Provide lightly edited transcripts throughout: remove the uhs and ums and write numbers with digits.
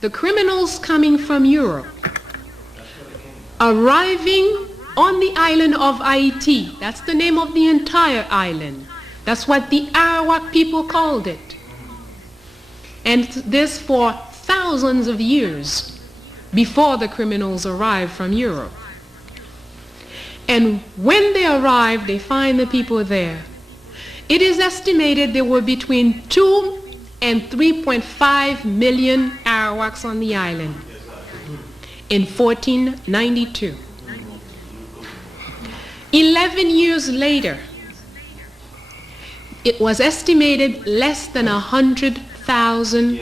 the criminals coming from Europe, arriving on the island of Haiti. That's the name of the entire island. That's what the Arawak people called it. And this for thousands of years before the criminals arrived from Europe. And when they arrived, they find the people there. It is estimated there were between 2 and 3.5 million Arawaks on the island in 1492. 11 years later, it was estimated less than 100,000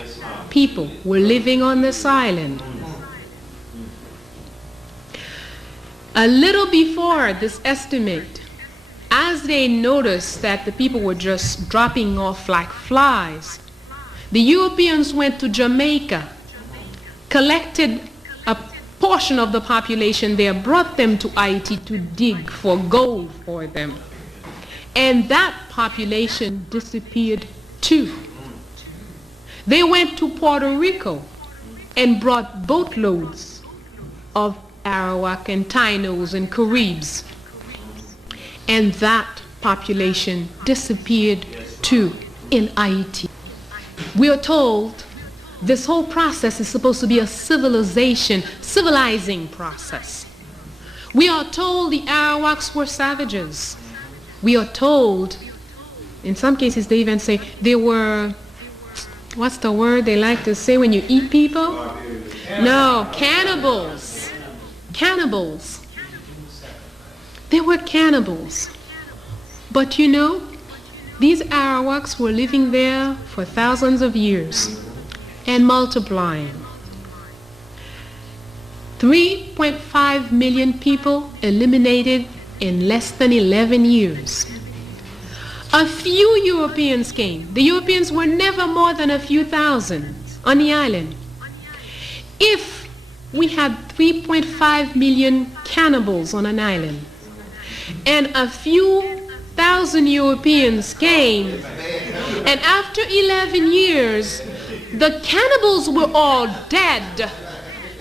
people were living on this island. A little before this estimate, as they noticed that the people were just dropping off like flies, the Europeans went to Jamaica, collected a portion of the population there, brought them to Haiti to dig for gold for them. And that population disappeared too. They went to Puerto Rico and brought boatloads of Arawak and Tainos and Caribs. And that population disappeared too in Haiti. We are told this whole process is supposed to be a civilizing process. We are told the Arawaks were savages. We are told, in some cases they even say they were, what's the word they like to say when you eat people? No, cannibals. Cannibals. They were cannibals. But you know, these Arawaks were living there for thousands of years and multiplying. 3.5 million people eliminated in less than 11 years. A few Europeans came. The Europeans were never more than a few thousand on the island. If we had 3.5 million cannibals on an island, and a few thousand Europeans came, and after 11 years, the cannibals were all dead,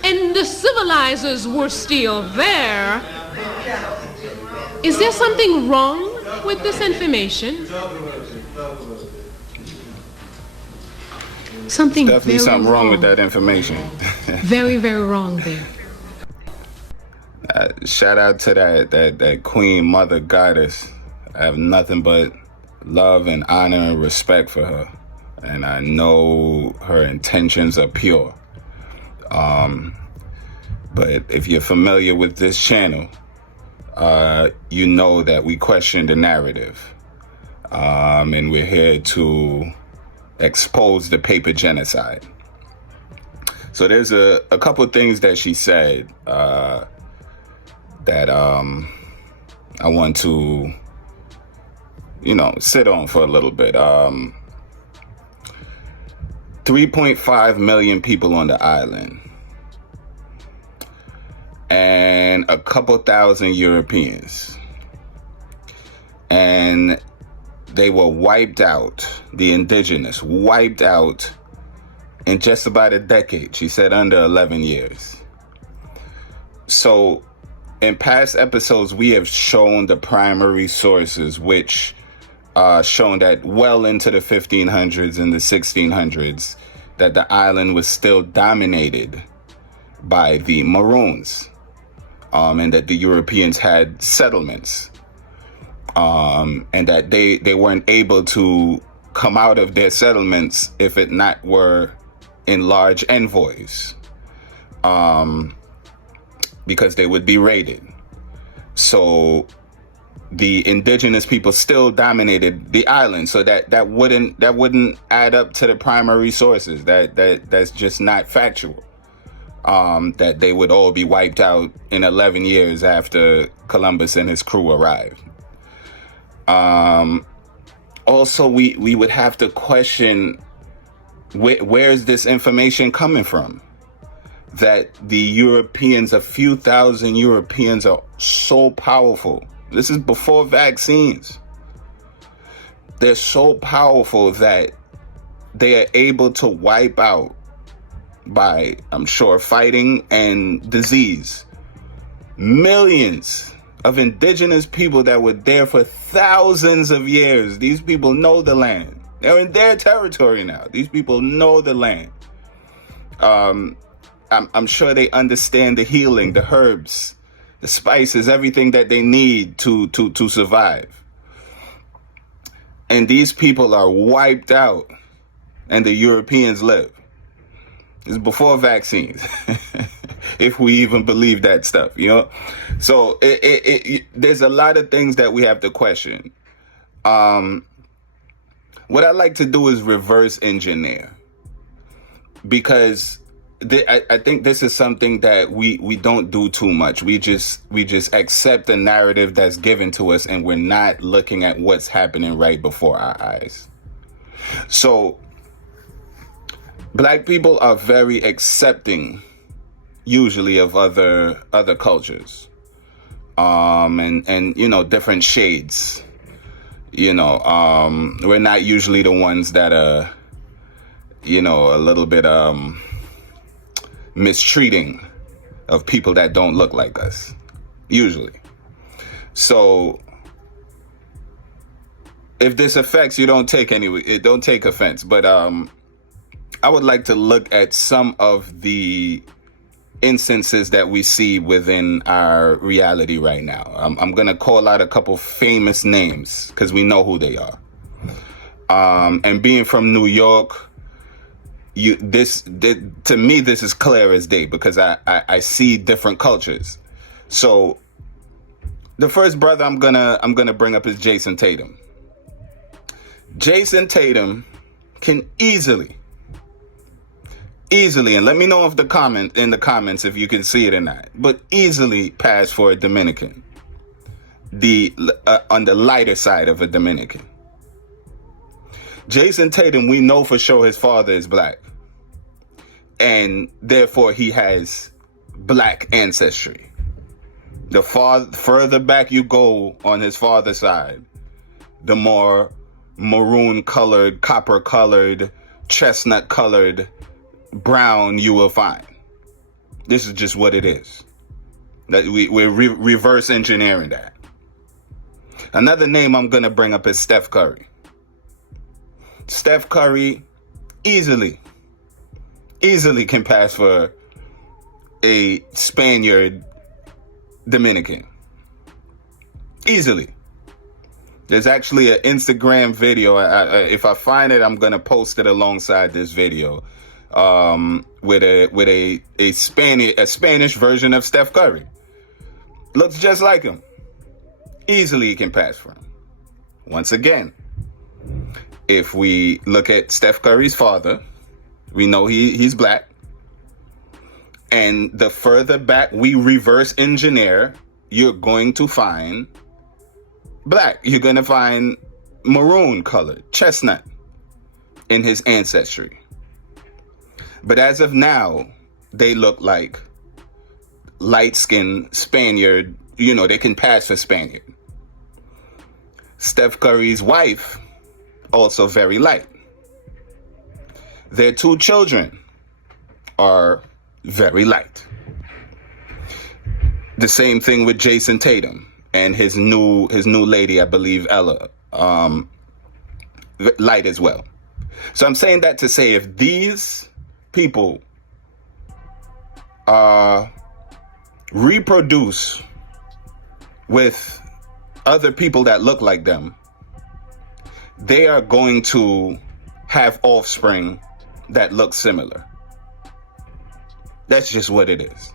and the civilizers were still there. Is there something wrong with this information? Something definitely something wrong with that information. Very, very wrong there. Shout out to that queen, mother, goddess. I have nothing but love and honor and respect for her, and I know her intentions are pure. But if you're familiar with this channel, you know that we question the narrative, and we're here to expose the paper genocide. So there's a couple of things that she said that I want to, sit on for a little bit. 3.5 million people on the island, and a couple thousand Europeans, and they were wiped out, the indigenous, wiped out in just about a decade. She said under 11 years. So in past episodes, we have shown the primary sources, which shown that well into the 1500s and the 1600s, that the island was still dominated by the Maroons, and that the Europeans had settlements, and that they weren't able to come out of their settlements if it not were in large envoys, because they would be raided. So the indigenous people still dominated the island, so that wouldn't add up to the primary sources. That's just not factual. That they would all be wiped out in 11 years after Columbus and his crew arrived. Also, we would have to question where is this information coming from? That the Europeans, a few thousand Europeans, are so powerful. This is before vaccines. They're so powerful that they are able to wipe out by, I'm sure, fighting and disease. Millions of indigenous people that were there for thousands of years. These people know the land. They're in their territory now. These people know the land. I'm sure they understand the healing, the herbs, the spices, everything that they need to survive. And these people are wiped out, and the Europeans live. It's before vaccines, if we even believe that stuff, you know? So there's a lot of things that we have to question. What I like to do is reverse engineer, because I think this is something that we don't do too much. We just accept the narrative that's given to us, and we're not looking at what's happening right before our eyes. So Black people are very accepting, usually, of other cultures, and you know, different shades. You know, we're not usually the ones that are, you know, a little bit mistreating of people that don't look like us, usually. So if this affects you, don't take offense. But I would like to look at some of the instances that we see within our reality right now. I'm going to call out a couple famous names because we know who they are. And being from New York, to me, this is clear as day, because I see different cultures. So the first brother I'm gonna bring up is Jason Tatum. Jason Tatum can easily, and let me know if in the comments if you can see it or not, but easily pass for a Dominican, on the lighter side of a Dominican. Jason Tatum, we know for sure his father is Black, and therefore he has Black ancestry. The further back you go on his father's side, the more maroon colored, copper colored, chestnut colored, brown you will find. This is just what it is. That we're reverse engineering that. Another name I'm going to bring up is Steph Curry. Steph Curry easily can pass for a Spaniard Dominican. Easily. There's actually an Instagram video. If I find it, I'm going to post it alongside this video. With a Spanish version of Steph Curry. Looks just like him. Easily he can pass for him. Once again, if we look at Steph Curry's father, we know he's Black. And the further back we reverse engineer, you're going to find Black. You're going to find maroon colored, chestnut in his ancestry. But as of now, they look like light-skinned Spaniard. You know, they can pass for Spaniard. Steph Curry's wife, also very light. Their two children are very light. The same thing with Jason Tatum and his new lady, I believe Ella, light as well. So I'm saying that to say, if these people reproduce with other people that look like them, they are going to have offspring that look similar. That's just what it is.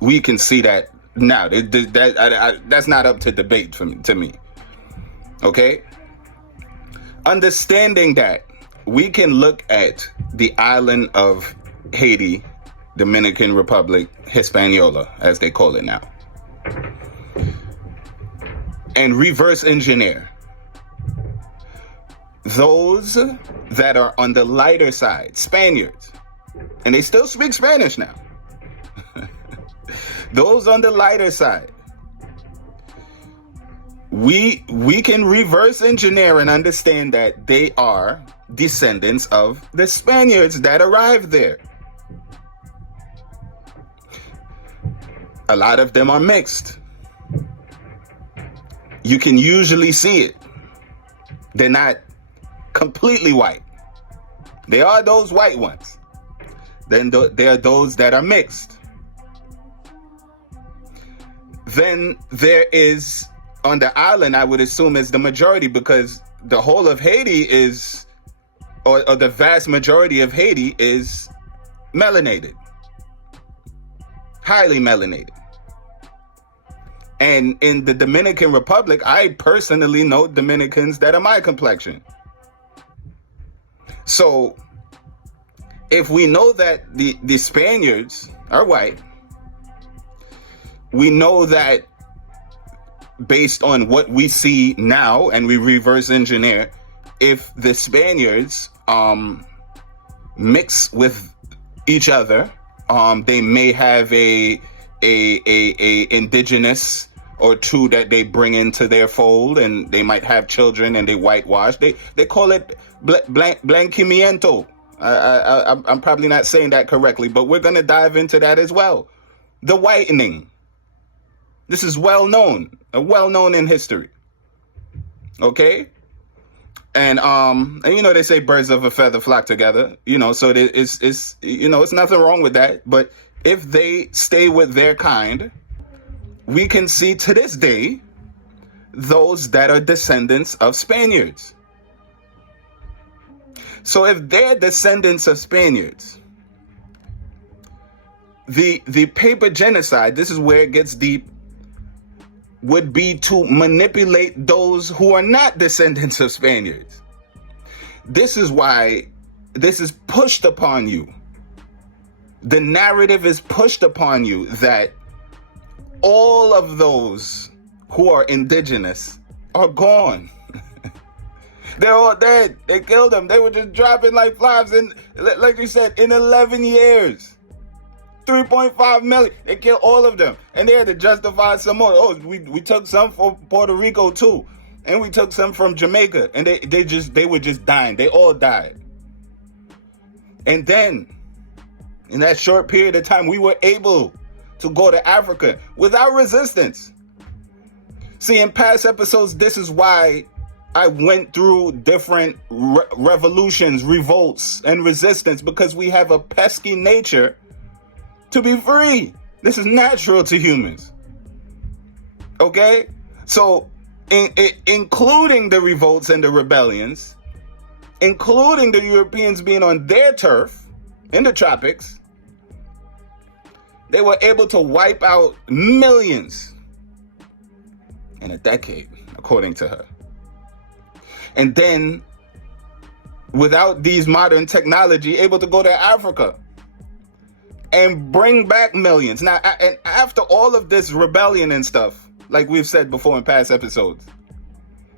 We can see that now. That's not up to debate to me. Okay? Understanding that, we can look at the island of Haiti, Dominican Republic, Hispaniola, as they call it now, and reverse engineer those that are on the lighter side, Spaniards, and they still speak Spanish now. Those on the lighter side, we can reverse engineer and understand that they are descendants of the Spaniards that arrived there. A lot of them are mixed. You can usually see it. They're not completely white. There are those white ones. Then there are those that are mixed. Then there is, on the island, I would assume is the majority, because the whole of Haiti is, or the vast majority of Haiti is melanated. Highly melanated. And in the Dominican Republic, I personally know Dominicans that are my complexion. So if we know that the Spaniards are white, we know that based on what we see now, and we reverse engineer, if the Spaniards mix with each other, they may have a indigenous or two that they bring into their fold, and they might have children and they whitewash. They call it blanquimiento. I'm probably not saying that correctly, but we're going to dive into that as well. The whitening. This is well known in history. Okay? And you know, they say birds of a feather flock together, you know, so it's you know, it's nothing wrong with that. But if they stay with their kind, we can see to this day those that are descendants of Spaniards. So if they're descendants of Spaniards, the paper genocide, this is where it gets deep, would be to manipulate those who are not descendants of Spaniards. This is why this is pushed upon you. The narrative is pushed upon you that all of those who are indigenous are gone. They're all dead. They killed them. They were just dropping like flies. And like you said, in 11 years, 3.5 million. They killed all of them. And they had to justify some more. Oh, we took some from Puerto Rico too. And we took some from Jamaica. And they were just dying. They all died. And then, in that short period of time, we were able to go to Africa without resistance. See, in past episodes, this is why I went through different revolutions, revolts, and resistance, because we have a pesky nature to be free. This is natural to humans. Okay? So, including the revolts and the rebellions, including the Europeans being on their turf in the tropics, they were able to wipe out millions in a decade, according to her. And then, without these modern technology, able to go to Africa and bring back millions. Now, and after all of this rebellion and stuff, like we've said before in past episodes,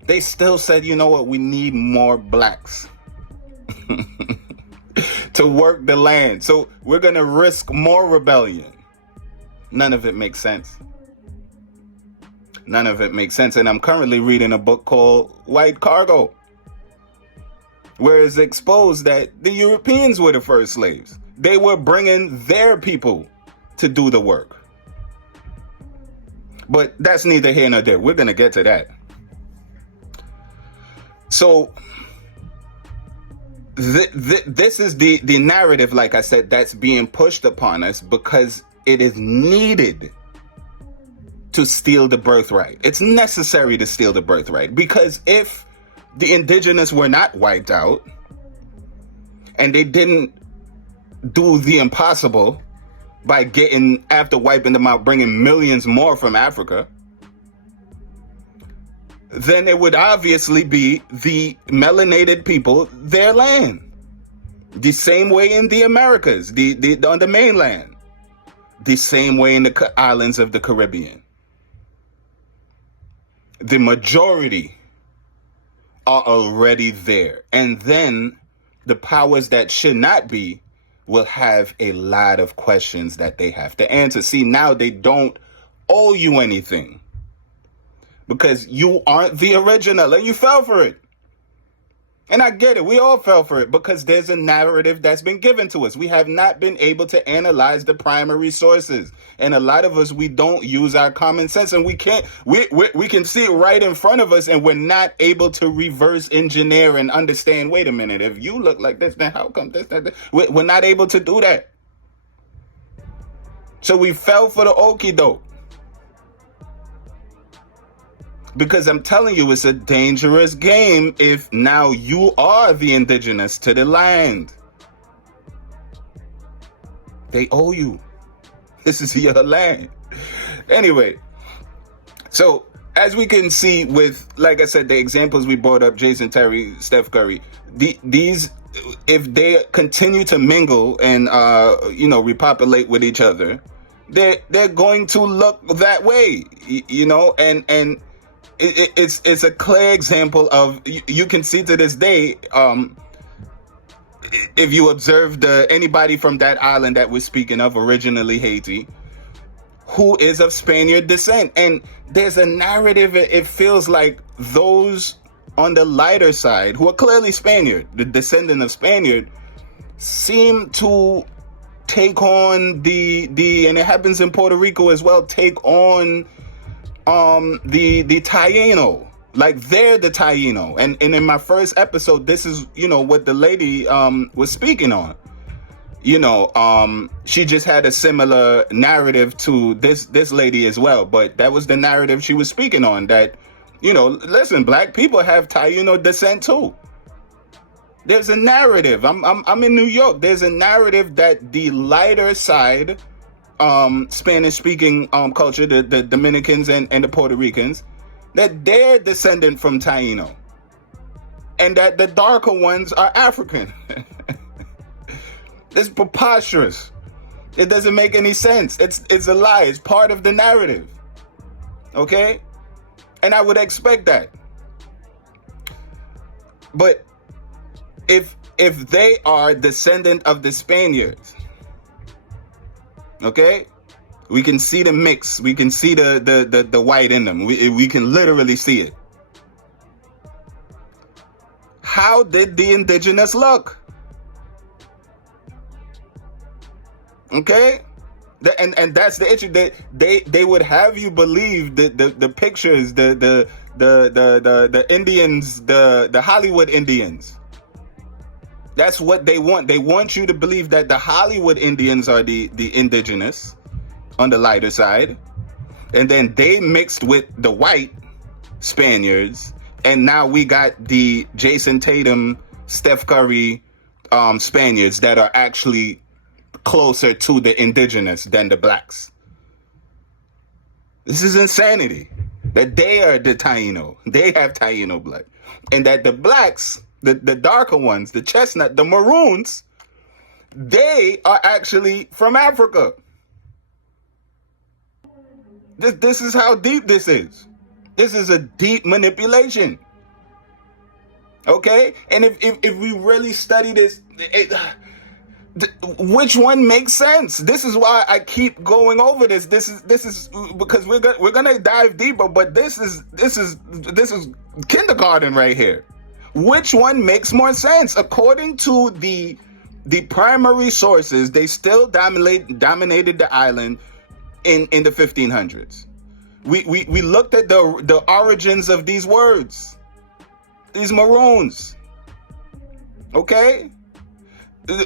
they still said, you know what, we need more blacks to work the land. So we're going to risk more rebellion. None of it makes sense. None of it makes sense. And I'm currently reading a book called White Cargo, where it's exposed that the Europeans were the first slaves. They were bringing their people to do the work. But that's neither here nor there. We're going to get to that. So this is the narrative, like I said, that's being pushed upon us because it is needed to steal the birthright. It's necessary to steal the birthright, because if the indigenous were not wiped out and they didn't do the impossible by getting, after wiping them out, bringing millions more from Africa, then it would obviously be the melanated people, their land. The same way in the Americas, on the mainland. The same way in the islands of the Caribbean. The majority are already there. And then the powers that should not be will have a lot of questions that they have to answer. See, now they don't owe you anything, because you aren't the original and you fell for it. And I get it. We all fell for it because there's a narrative that's been given to us. We have not been able to analyze the primary sources. And a lot of us, we don't use our common sense, and we can't, we can see it right in front of us, and we're not able to reverse engineer and understand, wait a minute, if you look like this, then how come this, that? We're not able to do that. So we fell for the okie doke. Because I'm telling you, it's a dangerous game if now you are the indigenous to the land. They owe you. This is your land. Anyway, so as we can see with, like I said, the examples we brought up, Jason Terry, Steph Curry, these, if they continue to mingle and, repopulate with each other, they're going to look that way, and it's a clear example of, you can see to this day, if you observe anybody from that island that we're speaking of, originally Haiti, who is of Spaniard descent. And there's a narrative, it feels like those on the lighter side, who are clearly Spaniard, the descendant of Spaniard, seem to take on and it happens in Puerto Rico as well, take on the Taino, like they're the Taino. And in my first episode, this is, what the lady was speaking on. She just had a similar narrative to this lady as well, but that was the narrative she was speaking on, that, listen, black people have Taino descent too. There's a narrative. I'm in New York. There's a narrative that the lighter side, Spanish-speaking culture, the Dominicans and the Puerto Ricans, that they're descendant from Taino, and that the darker ones are African. It's preposterous. It doesn't make any sense. It's a lie. It's part of the narrative. Okay? And I would expect that. But if they are descendant of the Spaniards, okay, we can see the mix. We can see the white in them. We can literally see it. How did the indigenous look? Okay, and that's the issue. They would have you believe that the pictures, the Indians, the Hollywood Indians. That's what they want. They want you to believe that the Hollywood Indians are the indigenous on the lighter side, and then they mixed with the white Spaniards, and now we got the Jason Tatum, Steph Curry Spaniards that are actually closer to the indigenous than the blacks. This is insanity. That they are the Taino. They have Taino blood. And that the blacks, the darker ones, the chestnut, the maroons, they are actually from Africa. This is how deep this is. This is a deep manipulation. Okay? And if we really study this, which one makes sense? This is why I keep going over this. This is because we're gonna dive deeper, but this is kindergarten right here. Which one makes more sense? According to the primary sources, they still dominated the island in the 1500s. We looked at the origins of these words, these maroons. Okay?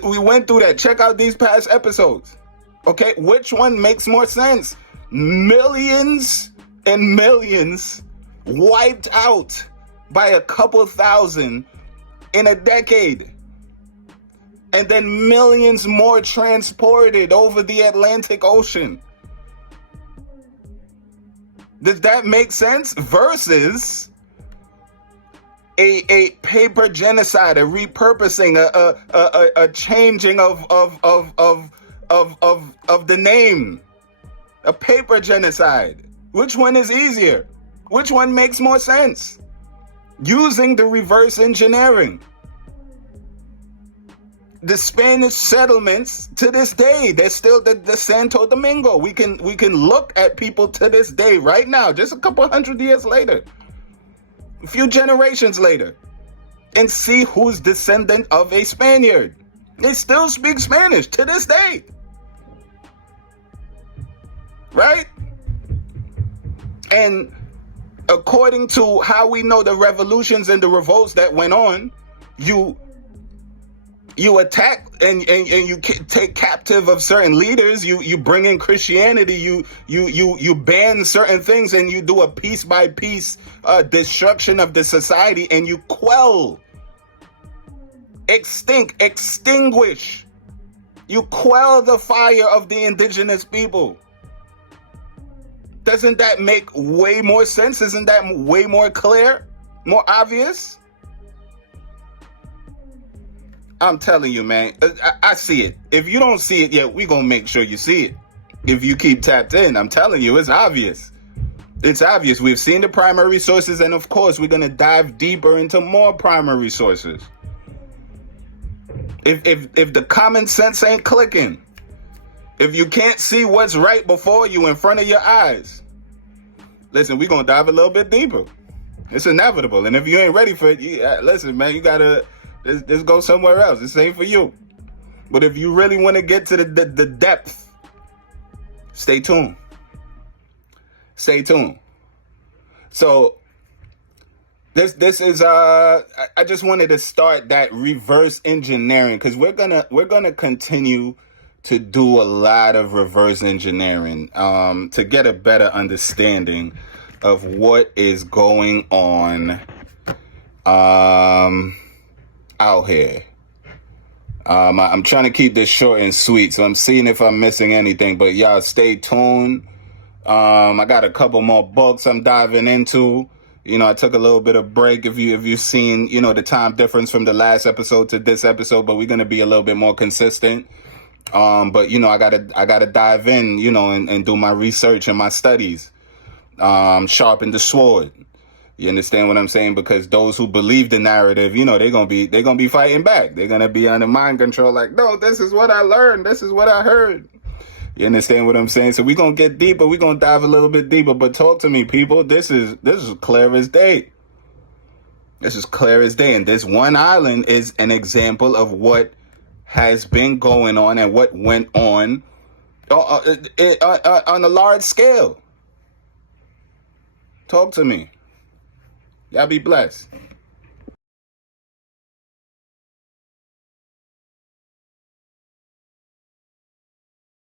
We went through that. Check out these past episodes. Okay, which one makes more sense? Millions and millions wiped out by a couple thousand in a decade. And then millions more transported over the Atlantic Ocean. Does that make sense? Versus a paper genocide, a repurposing, a changing of the name, a paper genocide. Which one is easier? Which one makes more sense? Using the reverse engineering. The Spanish settlements to this day, they're still the Santo Domingo. We can look at people to this day, right now, just a couple hundred years later. A few generations later, and see who's descendant of a Spaniard. They still speak Spanish to this day. Right? And according to how we know the revolutions and the revolts that went on, you attack and you take captive of certain leaders. You bring in Christianity. You ban certain things, and you do a piece by piece destruction of the society, and you quell, extinguish. You quell the fire of the indigenous people. Doesn't that make way more sense? Isn't that way more clear, more obvious? I'm telling you, man, I see it. If you don't see it yet, we're going to make sure you see it. If you keep tapped in, I'm telling you, it's obvious. It's obvious. We've seen the primary sources, and of course, we're going to dive deeper into more primary sources. If the common sense ain't clicking, if you can't see what's right before you in front of your eyes, listen, we're going to dive a little bit deeper. It's inevitable. And if you ain't ready for it, listen, man, you got to just go somewhere else. This ain't for you. But if you really want to get to the depth, stay tuned. Stay tuned. So this is I just wanted to start that reverse engineering, because we're gonna continue to do a lot of reverse engineering to get a better understanding of what is going on out here. I'm trying to keep this short and sweet, so I'm seeing if I'm missing anything, but y'all stay tuned. I got a couple more books I'm diving into. You know, I took a little bit of break if you've seen, you know, the time difference from the last episode to this episode, but we're going to be a little bit more consistent. But you know, I gotta dive in, you know, and do my research and my studies, sharpen the sword. You understand what I'm saying? Because those who believe the narrative, you know, they're gonna be fighting back. They're gonna be under mind control, like, no, this is what I learned, this is what I heard. You understand what I'm saying? So we're gonna get deeper, we're gonna dive a little bit deeper, but talk to me, people. This is clear as day. This is clear as day. And this one island is an example of what has been going on and what went on a large scale. Talk to me. Y'all be blessed.